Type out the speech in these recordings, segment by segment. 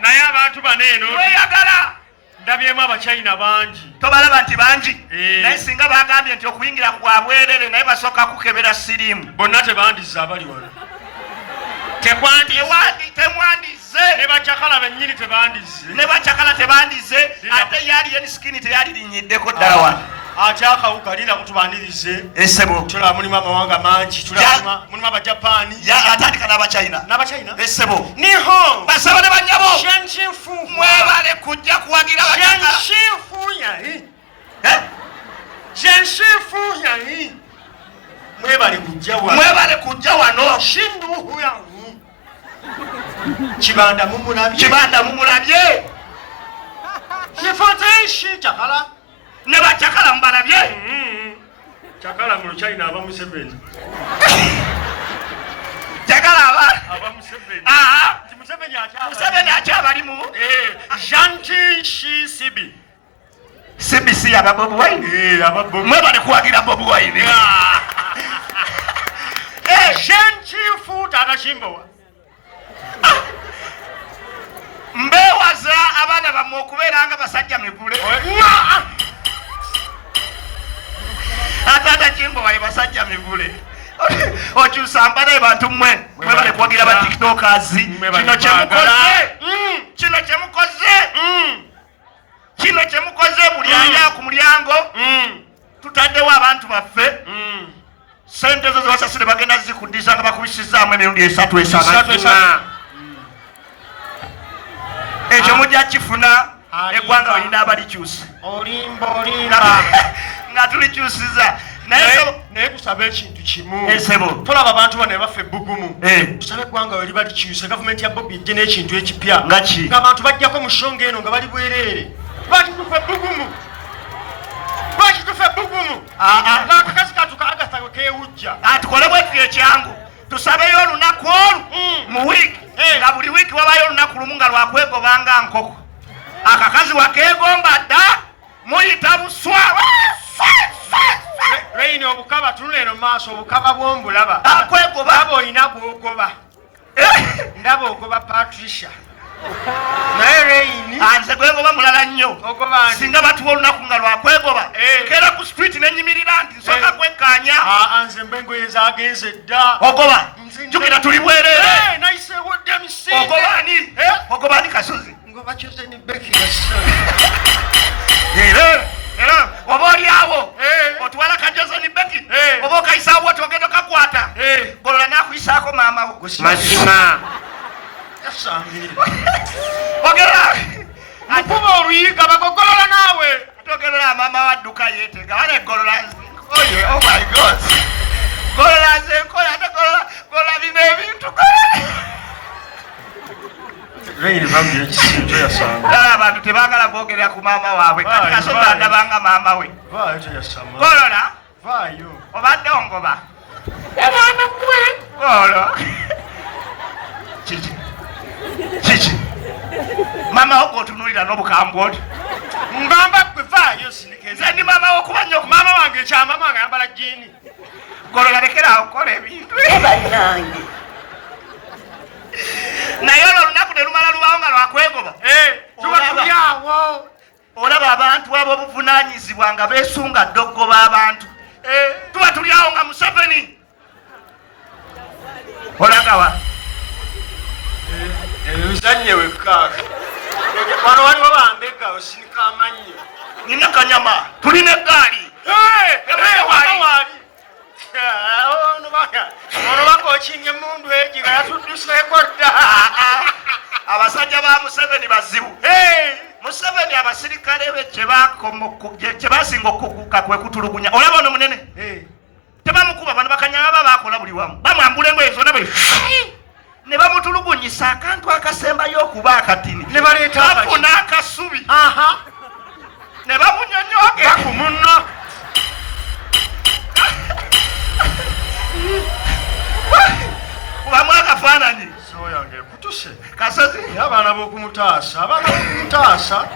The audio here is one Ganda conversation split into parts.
naye abantu baneeno weyagala ndabyemu abachina bangi tobalaba nti bangi naye singa bagambye nti okuyingira kwa bwerere naye basooka kukebera sirimu bonna tebandize abali wano temwandize ne bacakala bennyini tebandize ne bacakala tebandize ate yali yensikini teyalirinyiddeko ddala wano ate akawuka lira kutubanirize esebo tulaba mulimu amawanga mangi mulimu abajapaani atandika n'abachina esebo niho basaba ne banyabo shenchifu mwebale kujja kuwagira shenchifu yai mwebale kujja wano shinduhu yai kibanda mumulabye nifoteshi chakala ne bacakala mubalabye chakala mu China aba Museveni chakala aba Museveni Museveni akyabalimu Janti shi sibi CBC aba Bobi Wine mwebale kuwagira Bobi Wine Shenchifu takashimbowa mbewaza abaana bammwe okubeeranga basajja mivule atata kimbo waye basajja mivule okyusa mbanaye bantu mmwe mwebale kuwagira ba tiktokers kino kyemukoze buli aya ku mulyango tutaddewo abantu baffe sente zo zebasasire bagenda zikuddisa nga bakubisizaamu emirundi 3 ekyo mujja kifuna eggwanga olina abalikyusa nga tulikyusiza naye tusaba ekintu kimu tulaba abantu bano baffe ebbugumu tusaba eggwanga weli balikyusa gavumenti ya Bobi ejje n'ekintu ekipya ng'abantu bajjako mu nsonga eno nga bali bwereere lwaki tufe ebbugumu ng'akakazi katuka agasago keewujja tukole bwetuli ekyangu tusabeyo olunaku olu mu wiiki nga buli wiiki wabayo olunaku lumu nga lwakwegobanga nkoko akakazi wakeegomba dda muyita buswa Rain obukaba tunula eno maaso obukaba bw'ombulaba akwegoba olina gwogoba ndaba ogoba Patricia naye Rain nze gwegoba mulala nnyo singa batuwa olunaku nga lwakwegoba kera ku street nenyimirira nti nsooka kwekkaanya nze mbengoye zagenze dda ogoba jukira tuli bwereere nayisewodde emisinde ogoba ani kasozi ngobakyuze ni Becky era oba oliawo otuwala kajozo ni Becky oba okayisaawo oti ogenda okakwata golola nakuyisaako maamawo mazima ogera mukuba oluyiga bagogolola naawe togerera maama wadduka yeetega wala egolola oh my god golola nzenkola ate golola bino ebintu abantu tebagala kwogerera ku maama waabwe kasoza ndabanga maama we golola obadde ongoba golo kiki maama wo gwotunulira n'obukambwe oti ngamba gwe vaayo nze ndi maama wo kuba nnyo maama wange ekyamama nga yambala jiini golola lekerawo kola ebintu naye olwo olunaku ne lumala lubaawo nga lwakwegoba tubatulyawo olaba abantu ab'obuvunaanyizibwa nga beesunga dde okugoba abantu tuba tulyawo nga Museveni olagawa ebizannye wekkaaka wano waliwo bambega osinika amannyo nina kanyama tulina eggaali ono bakokinye emundu egi nga yatudduseeko dda abasajja ba Museveni bazibu Museveni abasirikale be kye basinga okukuka kwe kutulugunya olaba ono munene tebamukuba bano bakanyama bakola buli wamu bamwambula engoye zonna ne bamutulugunyisa akantu akasembayo okuba akatini ne baleeta bafuna akasubi ne bamunyonyoge ku munno kubamu akafaananyi sawo yange ekutuse kasozi abaana b'okumutaasa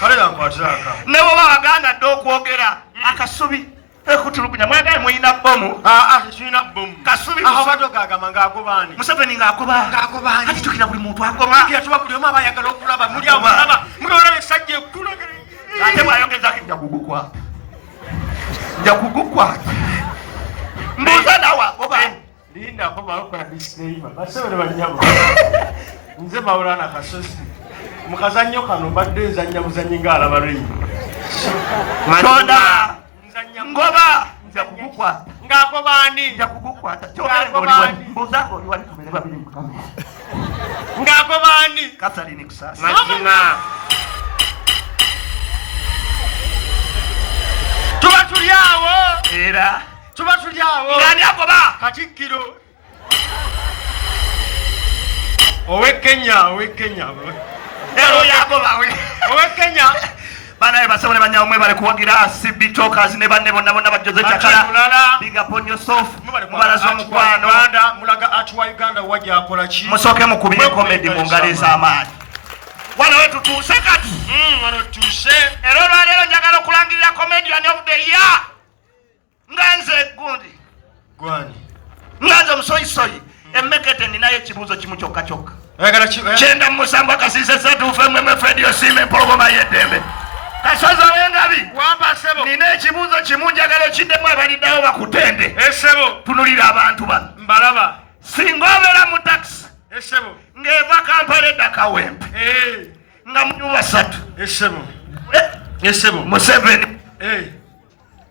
kale yankwatira aka ne bwoba wagaana dde okwogera akasubi Ekutulugunya mwagala muyina bomu. Tulina bomu. Kasubi abato gagamba ng'agobaani. Museveni ng'agoba. Ng'agobaani. Kati tukira buli muntu agoba. Tukira tuba buli omu abayagala okulaba. Muli awo mulaba. Mulaba essajja ekkulu. Ate bw'ayongezaako nja kugukwa. Nja kugukwa. Mbuuza nawe agoba. Lindako balukola disclaimer. Basebole bannyabo. Nze Maulana Kasozi. Mu kazannyo kano mbadde nzannya buzannyi ng'alaba lweyi. Matonda. Ngoba. Nja kugukwata. Ng'agobaani. Nja kugukwata. Mbuuza ng'oli wali tumere babiri mu kamera. Ng'agobaani. Katharine Kusasa. Mazima. Tuba tuli awo. Era. Tuba tuli awo. Ng'ani agoba. Katikkiro. Owe Kenya. Ero yagoba we. Owe Kenya. Banaye basabone banyawo mwe bale kuwagira CB Talkers ne banne bonna bajoze kyakala. Big up on yourself. Mubalazo omukwano. Mulaga Atwa Uganda wajja akola ki? Musoke mukubire comedy mu ngalo ez'amaanyi. Wano wetu tuuse kati. Wano tuuse. Era olwaleero njagala okulangirira comedian of the year. Nganze gundi. Gwani. Nganze omusoyisoyi. Emmekete ninayo ekibuuzo kimu kyokka kyokka. Oyagala ki? Kyenda mu musanvu akasiise setuufe mmwe Fred Osiime empologoma y'eddembe. Kasozi ow'engabi. Wamba sebo. Nina ekibuuzo kimu njagala okiddemu abaliddawo bakutende. Esebo. Tunulira abantu bano. Mbalaba. Singa obeera mu takisi. Esebo. Ng'eva Kampala edda Kawempe. Nga mu basatu. Esebo. Esebo. Museveni.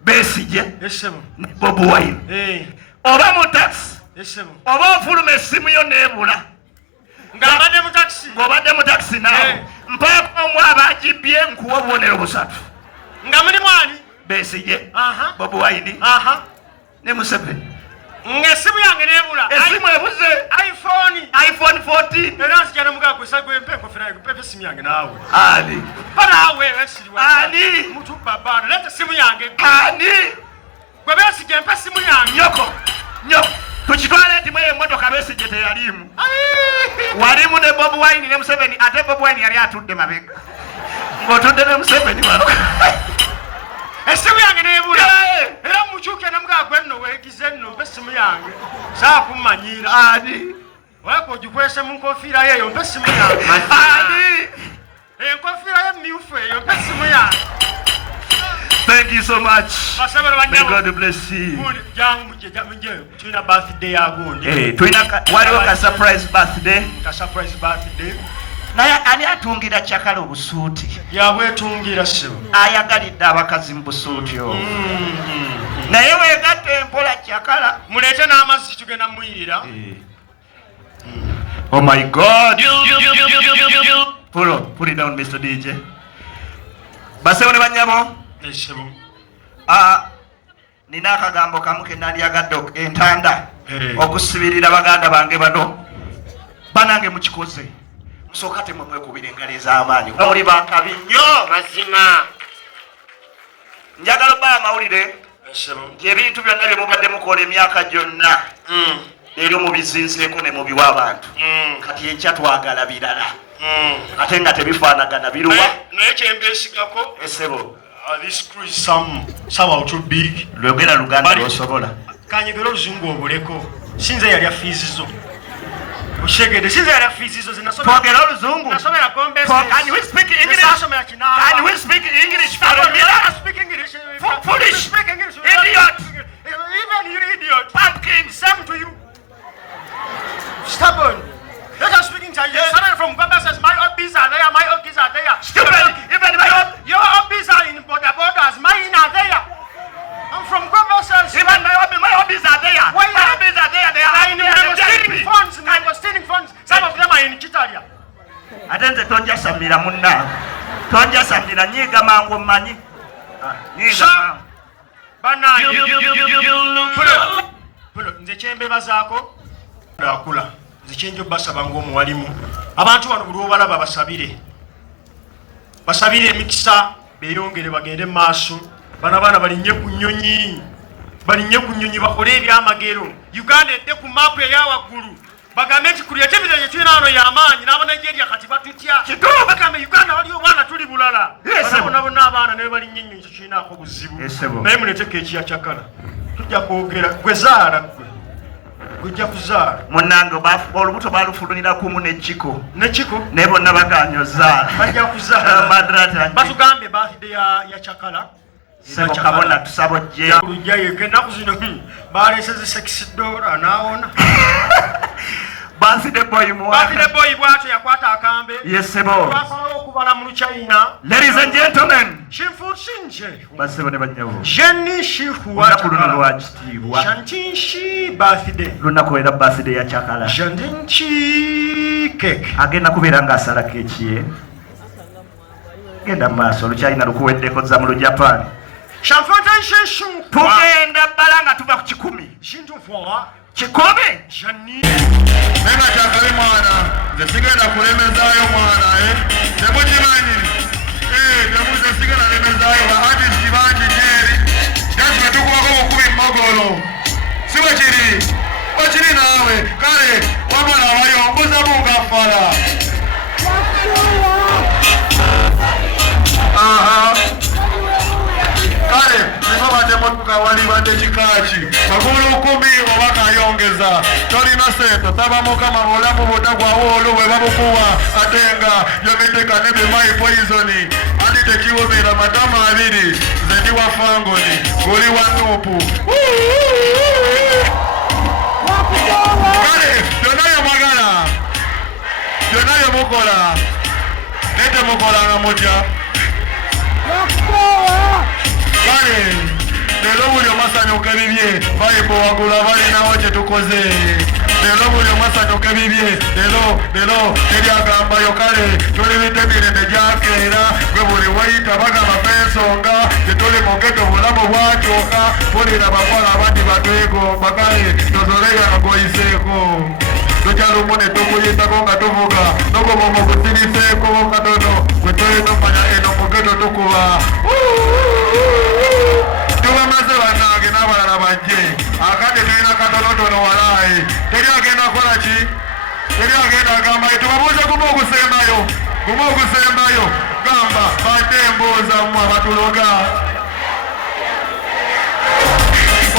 Besigye. Esebo. Ne Bobi Wine. Oba mu takisi. Esebo. Oba ofuluma essimu yo n'ebula. Ng'abadde mu takisi. Ng'obadde mu takisi naawe. Mpaako omu abagibbye nkuwa obubonero busatu. Nga mulimu ani? Besigye. Bobi Wine. Ne Museveni. Ng'essimu yange n'ebula. Essimu ebuze. iPhone 14. Era nzija n'omugala kwesa gwempe enkofira yange mpepe essimu yange naawe. Ani. Pa naawe wesiriwa. Ani. Mutu babaano leeta essimu yange. Ani. Gwe Besigye mpa essimu yange. Nyoko. Tukitwala nti mwe emmotoka Besigye teyaliimu. Walimu ne Bobi Wine ne Museveni ate Bobi Wine yali atudde mabega. Ng'otudde ne Museveni wano. Essimu yange n'ebula. Era mukyuke ne mugala gwe nno weegize nno mpa essimu yange. Saa kummanyiira. Ani. Olabika ogikwese mu nkofiira yeeyo mpa essimu yange. Ani. Enkofiira y'emmyufu eyo mpa essimu yange. Thank you so much. May God bless you. Tulina birthday ya gundi. Waliwo ka surprise birthday. Surprise birthday. Naye ani atungira Kyakala obusuuti? Yabwetungira ssebo. Ayagalidde abakazi mu busuuti obwo. Naye weegatte empola Kyakala. Muleete n'amazzi tugenda muyirira. Oh my God. Pull it down, Mr. DJ. Basebo ne bannyabo. Esebo. Nina akagambo kamu ke nandyagadde entanda okusibirira baganda bange bano banange mukikoze musooka temwe mwekubira engalo ez'amaanyi muli bakabi nnyo mazima. Njagala obba amawulire nti ebintu byonna bye mubadde mukola emyaka gyonna leero mubizinseeko ne mubiwa abantu kati enkya twagala birala ate nga tebifaanagana biruwa naye kyembeesigako esebo. This crew is somehow too big. Lwogera Luganda lw'osobola. Kanyegera oluzungu obuleko. Sinze yali afiizizo. Oshegede sinze yali afiizizo zinasomera. Twogera oluzungu. Nasomera Gombe. Can we speak English? Nasomera Kinamba. Can we speak English? I speak English. Foolish. Speak English. Idiot. Even you idiot. Pumpkin. Same to you. Stubborn. Let us speak in Chinese. Somebody from Gombe says my hobbies are there, my hobbies are there. Stupid. Even my your hobbies are in borders, mine are there. I'm from Gombe says even my hobbies are there. Why my hobbies are there. They are in stealing funds. Some of them are in Kitalia. Ate nze tonjasamira munna. Tonjasamira nyiga mangu mmanyi. Nyiga mangu. Bana Pulo nze kyembebazaako akula. Zichenjo basaba ng'omuwalimu abantu bano buli obalaba basabire emikisa beeyongere bagende maaso bana baana balinnye ku nnyonyi bakole ebyamagero Uganda edde ku maapu eyawaggulu bagambe nti creativity gye tulina wano y'amaanyi n'abo Nigeria kati batutya bagambe Uganda waliwo bwana tuli bulala bona bonna abaana ne bali nnyo ekyo kirinaako buzibu naye muneeteko ekiya kyakala tujja kwogera gwe zaala gwe gujja kuzaala munnange olubuto balufulumira kumu nekiko naye bonna baganyozaala bajja kuzaala batugambye birthday ya kyakala sebo kabona tusabo je lujjayo ennaku zino baleeseze sekisidola naawona birthday boy bwatyo yakwata akambe yesebo twasalawo okubala mu Luchina. Ladies and gentlemen, Shifu Shinje basebo ne banyawo Jenny Shifu wa Shantinshi birthday lunaku era birthday ya Kyakala Shantinshi cake agenda kubeera nga asala keki ye genda maaso Luchina lukuweddeko za mu Japan Shantinshi tugenda bala nga tuva ku 10 Shintu for Kikome Shani Nena Kyakala mwana nze sigenda kulemezaayo mwana temukimanyi temuze sigenda lemezaayo ba artist bangi nyeri jasi betukubako bukubi mmogolo si bwekiri naawe kale wamala wayombuza mungafala kale nibo batemotuka walibadde kikaaki magulu 10 oba kayongeza tolina sente taba mukama bulamu butagwawo olubwe babukuwa ate nga yometeka ne bemayi poisoni andi tekiwomera matama 2 nze ndi wa fangoni guli wa nupu kale yonayo mwagala yonayo mukola nete mukolanga mutya kale lero buli omasanyuka ebibye bayibo wagula balinawo kyetukoze lero buli omasanyuka ebibye lero teryagambayo kale tuli bitemireme gyakeera gwe buli wayita bagamba fensonga tetuli mugeto bulamu bwakyuka bulira bakola abandi batwegomba kale tozoleya goyiseeko tukyalumu ne tukuyitako nga tuvuga nogomomo gusiriseeko katono gwe tolina omanya eno mugeto tukuba tubamaze bannange n'abalala bajje akadde tulina katonotono walaayi teri agenda kukola ki teri agenda agamba tubabuuze gumu ogusembayo gamba badde embooza mmwe abatuloga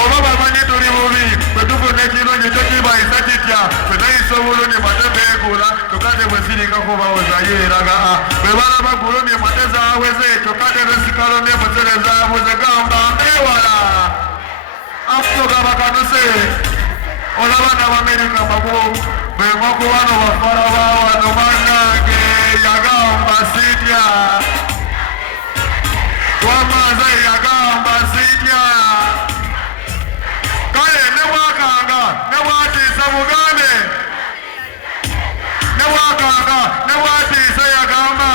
oba bamanyi tuli bubi bwetufuna ekirungi tekibayisa kitya bwenayisa obulumi mwate beegula tokate bwe sirikako bawozayo eraga bwe balaba gulumye mwate zaweze tokate besikalo ne musere zabuze gamba ewala afutoka bakanuse olaba n'abamerika magu bengokubano bafara bawano bannange yagamba sitya wamaze yagamba sitya kale newakanga newatiisa Bugambe newakanga newatiisa yagamba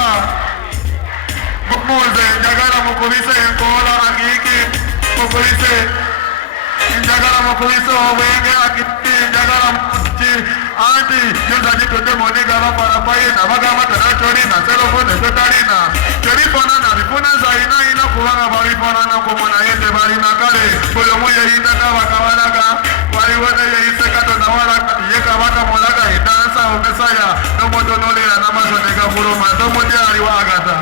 muze njagala mukubise enkoola akiki mukubise njagala mukubise obwenge akiti njagala muki anti yozanyitudde muniga baparapayina bagamba tenatolina selofone tetalina terifanana bifuna zainaina kubanga balifanana kumu naye tebalina kale buli omu yeyitaka bakabalaga waliwo neyeyise katonda walaga ye kabaka mulaga edansa omesaya nomutonolera namaso negafuluma tomudyaliwa agata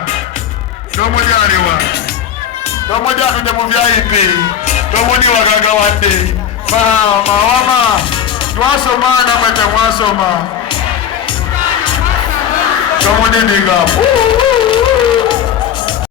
tomudyaliwa tomudyatudde mu vyayipi tomuniwagaga wadde mawama twasoma namwe temwasoma tomunindiga